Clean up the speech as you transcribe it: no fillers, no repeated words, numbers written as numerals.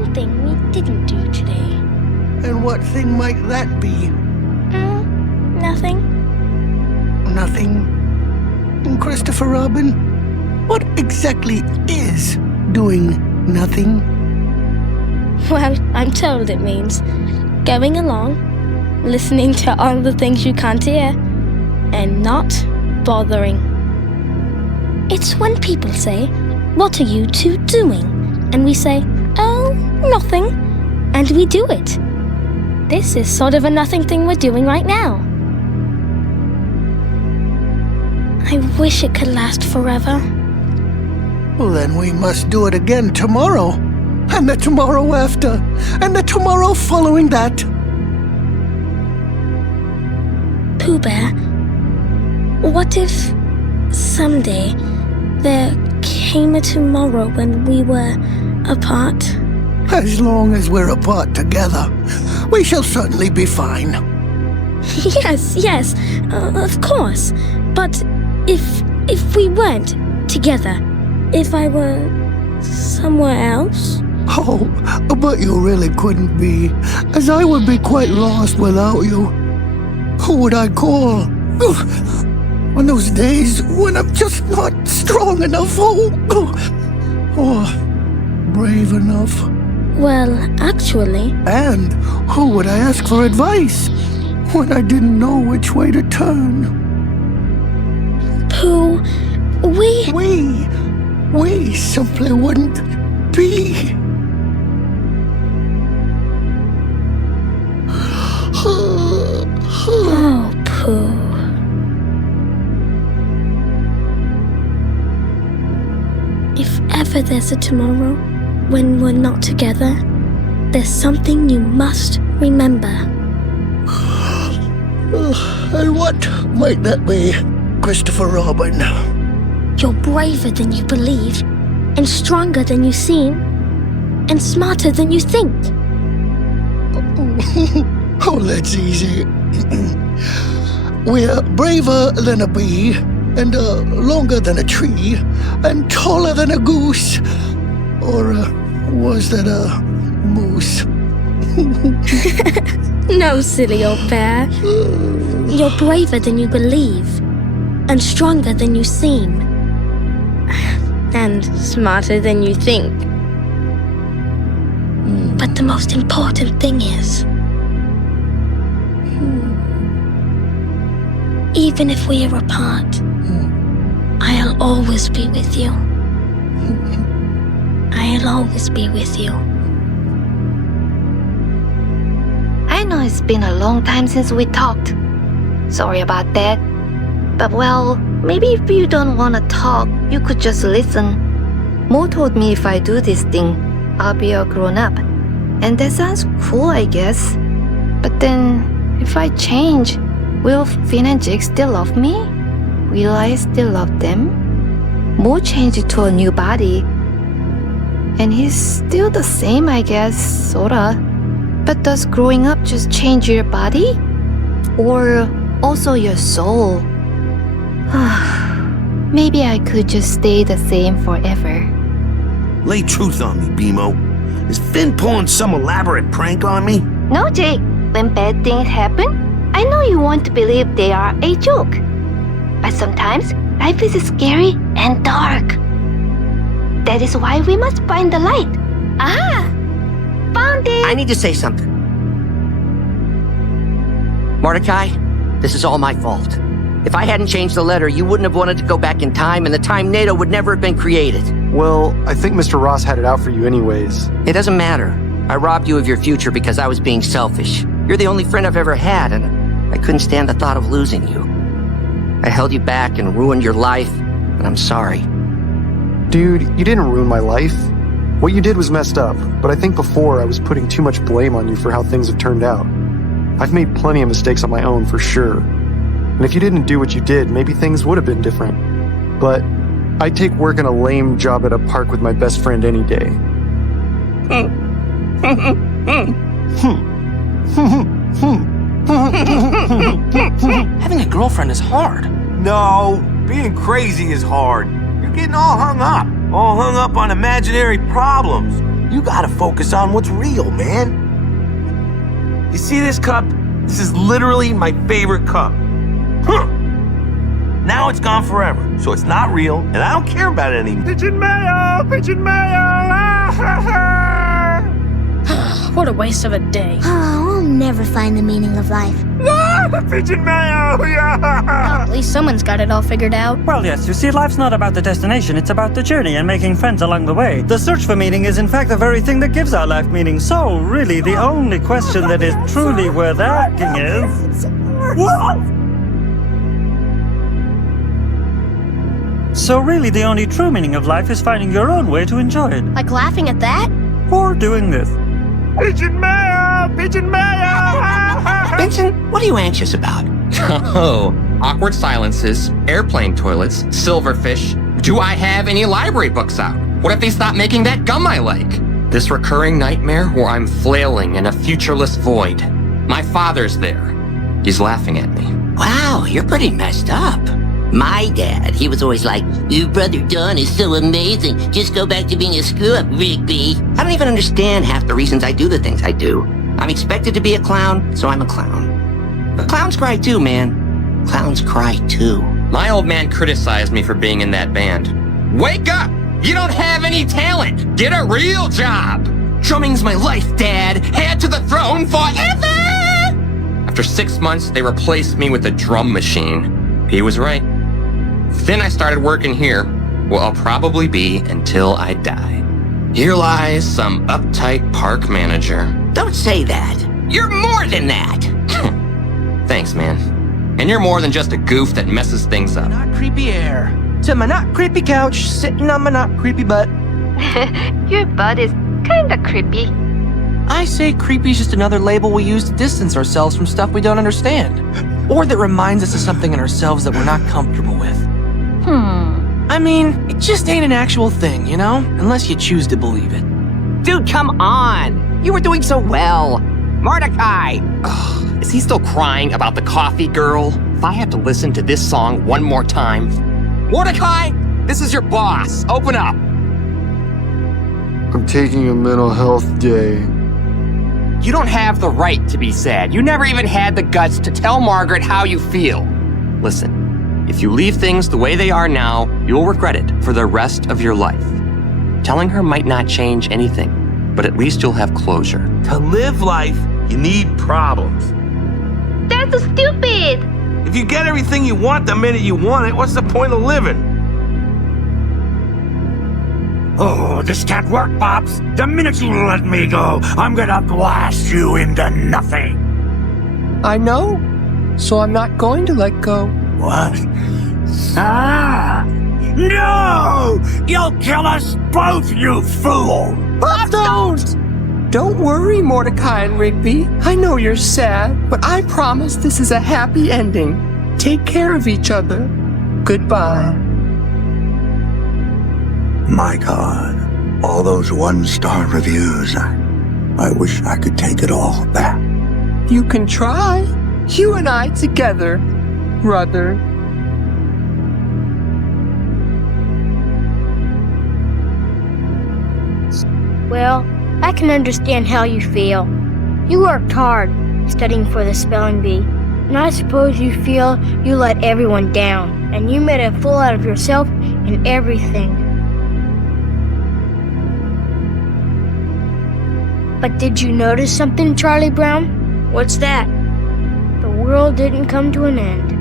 one thing we didn't do today. And what thing might that be? Nothing. Nothing? Christopher Robin, what exactly is doing nothing? Well, I'm told it means going along, listening to all the things you can't hear, and not bothering. It's when people say, "What are you two doing?" And we say, "Oh, nothing." And we do it. This is sort of a nothing thing we're doing right now. I wish it could last forever. Well, then we must do it again tomorrow, and the tomorrow after, and the tomorrow following that. Pooh Bear, what if someday there came a tomorrow when we were apart? As long as we're apart together, we shall certainly be fine. Yes, of course. But if we weren't together, if I were somewhere else? Oh, but you really couldn't be, as I would be quite lost without you. Who would I call? On those days when I'm just not strong enough, or brave enough. Well, actually... And who would I ask for advice when I didn't know which way to turn? Pooh, We simply wouldn't be. Oh, Pooh. If ever there's a tomorrow when we're not together, there's something you must remember. And what might that be, Christopher Robin? You're braver than you believe, and stronger than you seem, and smarter than you think. Oh, that's easy. We're braver than a bee, and longer than a tree, and taller than a goose. Or was that a moose? No, silly old bear. You're braver than you believe, and stronger than you seem, and smarter than you think. But the most important thing is, even if we are apart, I'll always be with you. I'll always be with you. I know it's been a long time since we talked. Sorry about that. But well, maybe if you don't want to talk, you could just listen. Mo told me if I do this thing, I'll be a grown-up. And that sounds cool, I guess. But then, if I change, will Finn and Jake still love me? Will I still love them? Mo changed to a new body. And he's still the same, I guess, sorta. But does growing up just change your body? Or also your soul? Maybe I could just stay the same forever. Lay truth on me, BMO. Is Finn pulling some elaborate prank on me? No, Jake. When bad things happen, I know you want to believe they are a joke. But sometimes life is scary and dark. That is why we must find the light. Ah! Found it! I need to say something. Mordecai, this is all my fault. If I hadn't changed the letter, you wouldn't have wanted to go back in time, and the time NATO would never have been created. Well, I think Mr. Ross had it out for you anyways. It doesn't matter. I robbed you of your future because I was being selfish. You're the only friend I've ever had, and I couldn't stand the thought of losing you. I held you back and ruined your life, and I'm sorry. Dude, you didn't ruin my life. What you did was messed up, but I think before I was putting too much blame on you for how things have turned out. I've made plenty of mistakes on my own, for sure. And if you didn't do what you did, maybe things would have been different. But I'd take working a lame job at a park with my best friend any day. Having a girlfriend is hard. No, being crazy is hard. You're getting all hung up on imaginary problems. You gotta focus on what's real, man. You see this cup? This is literally my favorite cup. Huh. Now it's gone forever, so it's not real, and I don't care about it anymore. Pigeon mayo! Pigeon mayo! What a waste of a day. Oh, we'll never find the meaning of life. Pigeon mayo! At least someone's got it all figured out. Well, yes, you see, life's not about the destination, it's about the journey and making friends along the way. The search for meaning is in fact the very thing that gives our life meaning. So, really, the only question that is truly worth asking is... So really, the only true meaning of life is finding your own way to enjoy it. Like laughing at that? Or doing this. Pigeon mayo! Pigeon mayo! Vincent, what are you anxious about? Oh, awkward silences, airplane toilets, silverfish. Do I have any library books out? What if they stop making that gum I like? This recurring nightmare where I'm flailing in a futureless void. My father's there. He's laughing at me. Wow, you're pretty messed up. My dad, he was always like, your brother Don is so amazing. Just go back to being a screw-up, Rigby. I don't even understand half the reasons I do the things I do. I'm expected to be a clown, so I'm a clown. But clowns cry too, man. Clowns cry too. My old man criticized me for being in that band. Wake up! You don't have any talent! Get a real job! Drumming's my life, Dad! Head to the throne forever! After 6 months, they replaced me with a drum machine. He was right. Then I started working here. Well, I'll probably be until I die. Here lies some uptight park manager. Don't say that. You're more than that. Thanks, man. And you're more than just a goof that messes things up. Not creepy air. To my not creepy couch, sitting on my not creepy butt. Your butt is kinda creepy. I say creepy's just another label we use to distance ourselves from stuff we don't understand. Or that reminds us of something in ourselves that we're not comfortable with. I mean, it just ain't an actual thing, you know? Unless you choose to believe it. Dude, come on! You were doing so well! Mordecai! Ugh, is he still crying about the coffee girl? If I have to listen to this song one more time... Mordecai! This is your boss! Open up! I'm taking a mental health day. You don't have the right to be sad. You never even had the guts to tell Margaret how you feel. Listen, if you leave things the way they are now, you'll regret it for the rest of your life. Telling her might not change anything, but at least you'll have closure. To live life, you need problems. That's stupid! If you get everything you want the minute you want it, what's the point of living? Oh, this can't work, Pops. The minute you let me go, I'm gonna blast you into nothing. I know. So I'm not going to let go. What? Ah! No! You'll kill us both, you fool! Don't worry, Mordecai and Rigby. I know you're sad, but I promise this is a happy ending. Take care of each other. Goodbye. My God, all those one-star reviews. I wish I could take it all back. You can try. You and I together, brother. Well, I can understand how you feel. You worked hard studying for the spelling bee, and I suppose you feel you let everyone down, and you made a fool out of yourself and everything. But did you notice something, Charlie Brown? What's that? The world didn't come to an end.